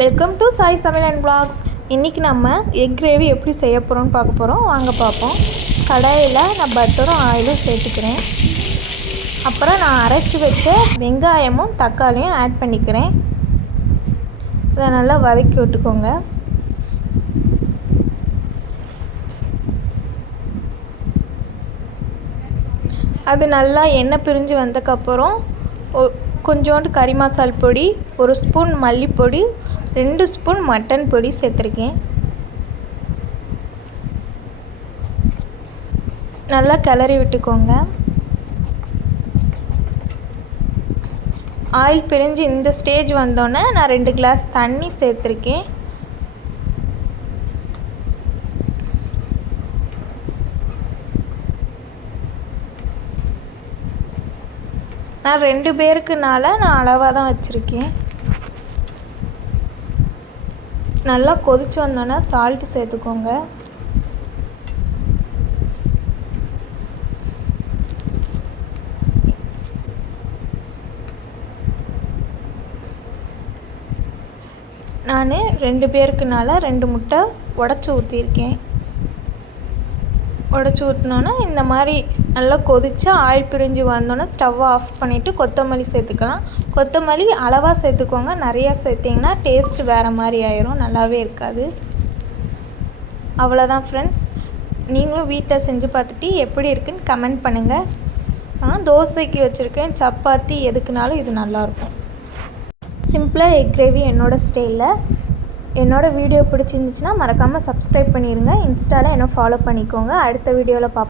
Welcome to Sai சமையல் and vlogs. இன்றைக்கி நம்ம எக் கிரேவி எப்படி செய்ய போகிறோம்னு பார்க்க போகிறோம். வாங்க பார்ப்போம். கடாயில் நான் பட்டரும் ஆயிலும் சேர்த்துக்கிறேன். அப்புறம் நான் அரைச்சி வச்ச வெங்காயமும் தக்காளியும் ஆட் பண்ணிக்கிறேன். இதை நல்லா வதக்கி விட்டுக்கோங்க. அது நல்லா எண்ணெய் பிரிஞ்சு வந்ததுக்கப்புறம் கொஞ்சோண்டு கறி மசால் பொடி, 1 ஸ்பூன் மல்லிப்பொடி, 2 ஸ்பூன் மட்டன் பொடி சேர்த்துருக்கேன். நல்லா கிளறி விட்டுக்கோங்க. ஆயில் பிரிஞ்சு இந்த ஸ்டேஜ் வந்தோடனே நான் 2 கிளாஸ் தண்ணி சேர்த்துருக்கேன். நான் 2 பேருக்குனால நான் அளவாக தான் வச்சுருக்கேன். நல்லா கொதிச்சு வந்தோன்னே சால்ட்டு சேர்த்துக்கோங்க. நான் 2 பேருக்குனால 2 முட்டை உடச்சி ஊற்றிருக்கேன். உடச்சி ஊற்றினோன்னா இந்த மாதிரி நல்லா கொதித்து ஆயில் பிரிஞ்சு வந்தோன்னே ஸ்டவ்வை ஆஃப் பண்ணிவிட்டு கொத்தமல்லி சேர்த்துக்கலாம். கொத்தமல்லி அளவாக சேர்த்துக்கோங்க. நிறையா சேர்த்திங்கன்னா டேஸ்ட் வேறு மாதிரி ஆயிரும், நல்லாவே இருக்காது. அவ்வளோதான் ஃப்ரெண்ட்ஸ். நீங்களும் வீட்டில் செஞ்சு பார்த்துட்டு எப்படி இருக்குன்னு கமெண்ட் பண்ணுங்கள். நான் தோசைக்கு வச்சுருக்கேன், சப்பாத்தி எதுக்குனாலும் இது நல்லாயிருக்கும். சிம்பிளாக எக் கிரேவி என்னோடய ஸ்டைலில். என்னோடய வீடியோ பிடிச்சிருந்துச்சுன்னா மறக்காமல் சப்ஸ்கிரைப் பண்ணிடுங்க. இன்ஸ்டாவில் என்ன ஃபாலோ பண்ணிக்கோங்க. அடுத்த வீடியோவில் பார்ப்போம்.